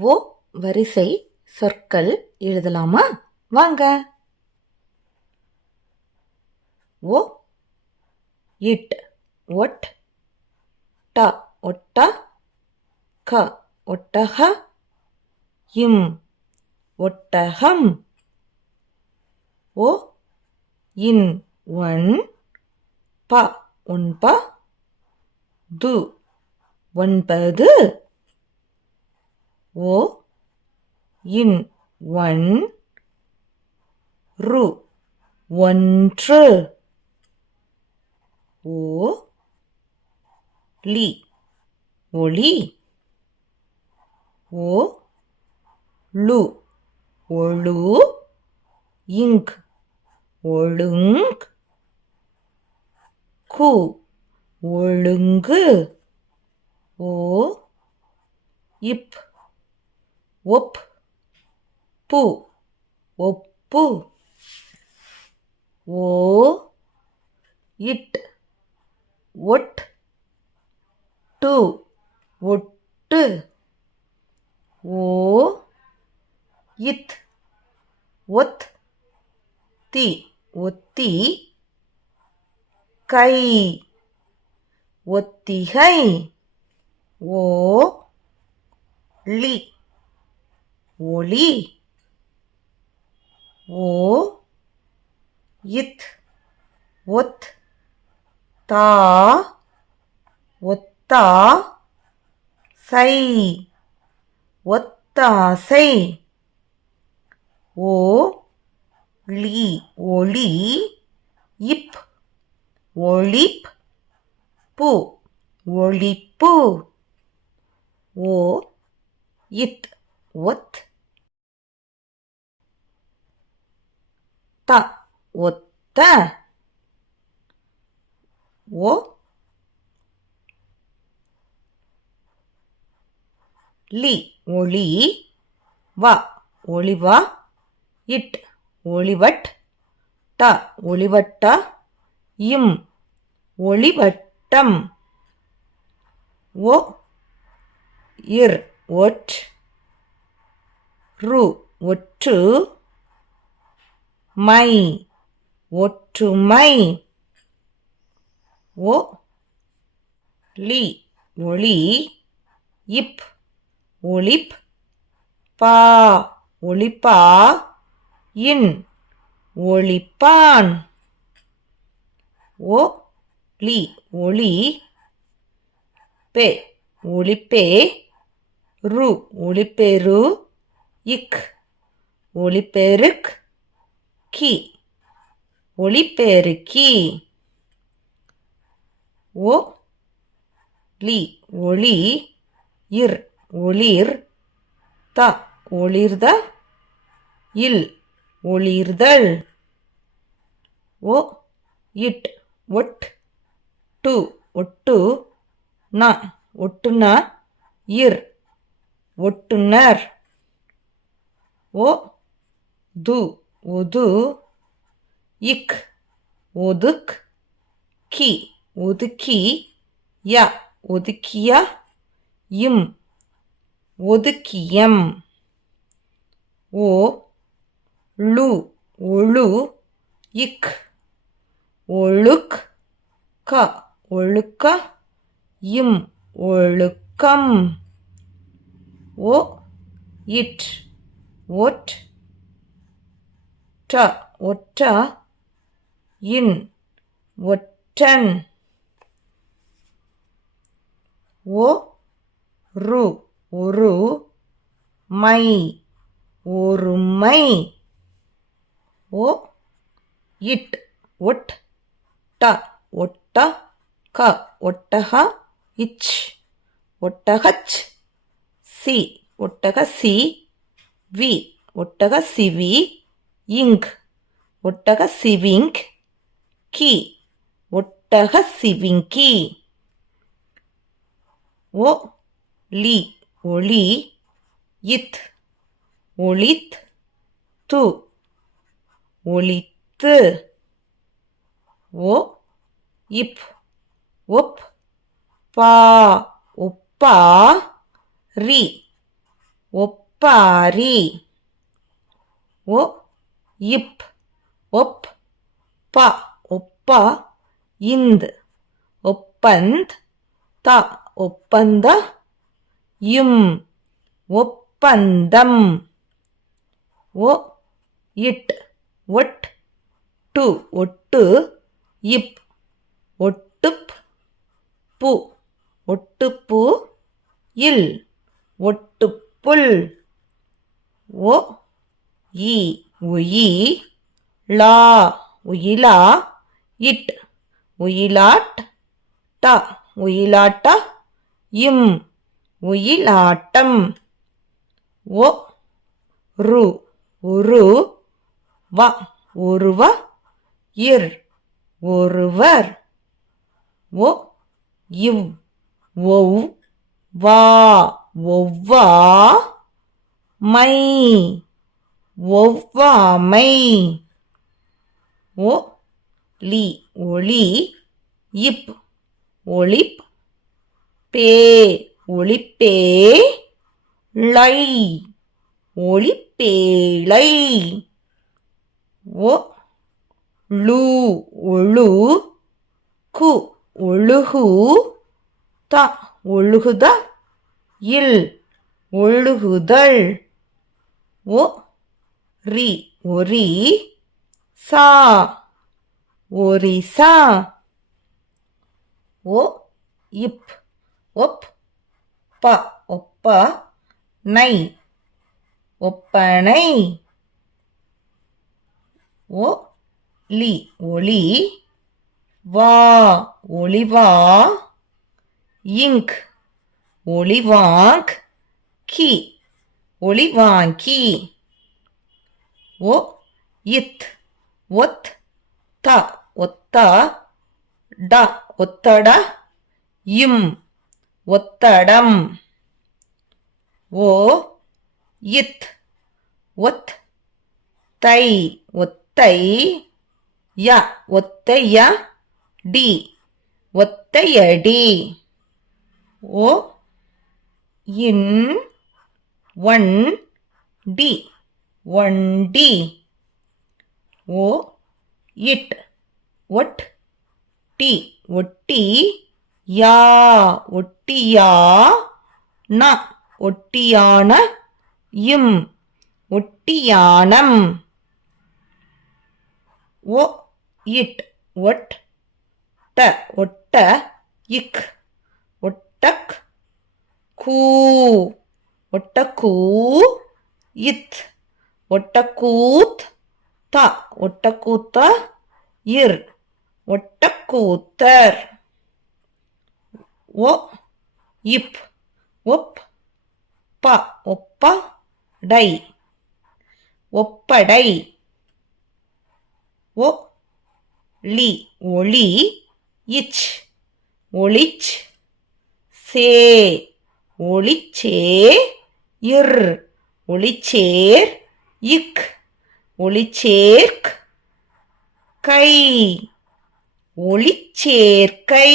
ஓ வரிசை சொற்கள் எழுதலாமா? வாங்க. ஓ இட் ஒட் ட ஒட்ட க ஒட்டக இம் ஒட்டகம் ஓ இன் ஒன் ப ஒன்ப து ஒன்பது ஓ இன் ஒன் ரு ஒன்று ஓ லி ஒளி ஓ லு ஒழு இங்க் ஒழுங் கு ஒழுங்கு ஓ இப் ஒப் பு ஒப்பு ஓ இட் ஒட் டு ஒட்டு ஓ இத் ஒத் தி ஒத்தி கை ஒத்திகை ஓ லி ஒளி ஓ இத் ஒத் தா ஒத்தா சை ஒத்தாசை ஓ லி ஒளி இப் ஒளிப் பு ஒளிப்பு ஓ இத் ஒத் த ஒத்த ஓ லி ஒளி வ ஒளிவா இட் ஒளிவட் ட ஒளிவட்ட இம் ஒளிவட்டம் ஓ இர் ஒட் ரு ஒற்று மை ஒற்றுமை ஓ லி ஒளி இப் ஒளிப் பா ஒளிப்பா இன் ஒளிப்பான் ஓ லி ஒளி பெ ஒளிப்பே ரு ஒளிப்பெரு இக் ஒளிப்பெருக் கி ஒளிப்பெருக்கி ஓ லி ஒளி இர் ஒளிர் த ஒளிர்த இல் ஒளிர்தல் ஓ இட் ஒட் டு ஒட்டு ந ஒட்டுன இர் ஒட்டுனர் ஓ து ஒது இக் ஒதுக் கி ஒதுக்கி ய ஒதுக்கிய இம் ஒதுக்கியம் ஓ லு ஒழு இக் ஒழுக் க ஒழுக்க இம் ஒழுக்கம் ஓ இட் ஒட் ட ஒற்ற இன் ஒற்றன் ஓ ரு ஒரு மை ஒருமை ஓ இட் ஒட் ட ஒட்ட க ஒட்டக இச் ஒட்டகச் சி ஒட்டக சி வி ஒட்டக சிவி இங் ஒட்டக சிவிங் கி ஒட்டக சிவிங்கி ஓ லி ஒளி இத் ஒளித் து ஒளித்து ஓ இப் ஒப் பா ஒப்பா ரி ஒப்பாரி. ஒ இப் ஒப் ப ஒப்பா இந்த் ஒப்பந்த் த ஒப்பந்த இம் ஒப்பந்தம். ஒ இட் ஒட் டு ஒட்டு இப் ஒட்டுப் பு ஒட்டுப்பு இல் ஒட்டுப்புல். ஒ இ உயி லா உயிலா இட் உயிலாட் ட உயிலாட்ட இம் உயிலாட்டம். ஒ ரு உரு வ உருவ இர் ஒருவர். ஒ இவ் ஒவ் வா ஒவ்வா மை ஒவ்வாமை. ஒ லி ஒளி இப் ஒளிப் பே ஒளிப்பே ளை ஒளிப்பேழை. ஒ லு ஒழு கு ஒழுகு த ஒழுகுத இல் ஒழுகுதல். ஒ ரி ஒரி சா ஒரிசா. ஒ இப் ஒப் ப ஒப்ப நை ஒப்பனை. ஒ லி ஒளி வா ஒளிவா இங்க் ஒளிவாங்க் கி ஒளிவாங்கி. ஒ இத் ஒத் த ஒத்த ட ஒத்தட இம் ஒத்தடம். ஒ இத் ஒத் தை ஒத்தை ய ஒத்தைய டி ஒத்தையடி. ஒ இன் ஒன் டி ஒண்டி. ஒ இட் ஒட் டி ஒட்டி யா ஒட்டியா ந ஒட்டியான இம் ஒட்டியானம். ஒ இட் ஒட் ட ஒட்ட இக் ஒட்டக் கூ ஒட்டக்கூ இத் ஒட்டக்கூத் த ஒட்டக்கூத்த இர் ஒட்டக்கூத்தர். ஒ இப் ஒப் ப ஒப்ப டை ஒப்படை. ஒ லி ஒளி இச் ஒளிச் சே ஒளிச்சே இர் ஒளிச்சேர் இக் ஒளிச்சேர்க் கை ஒளிச்சேர்க்கை.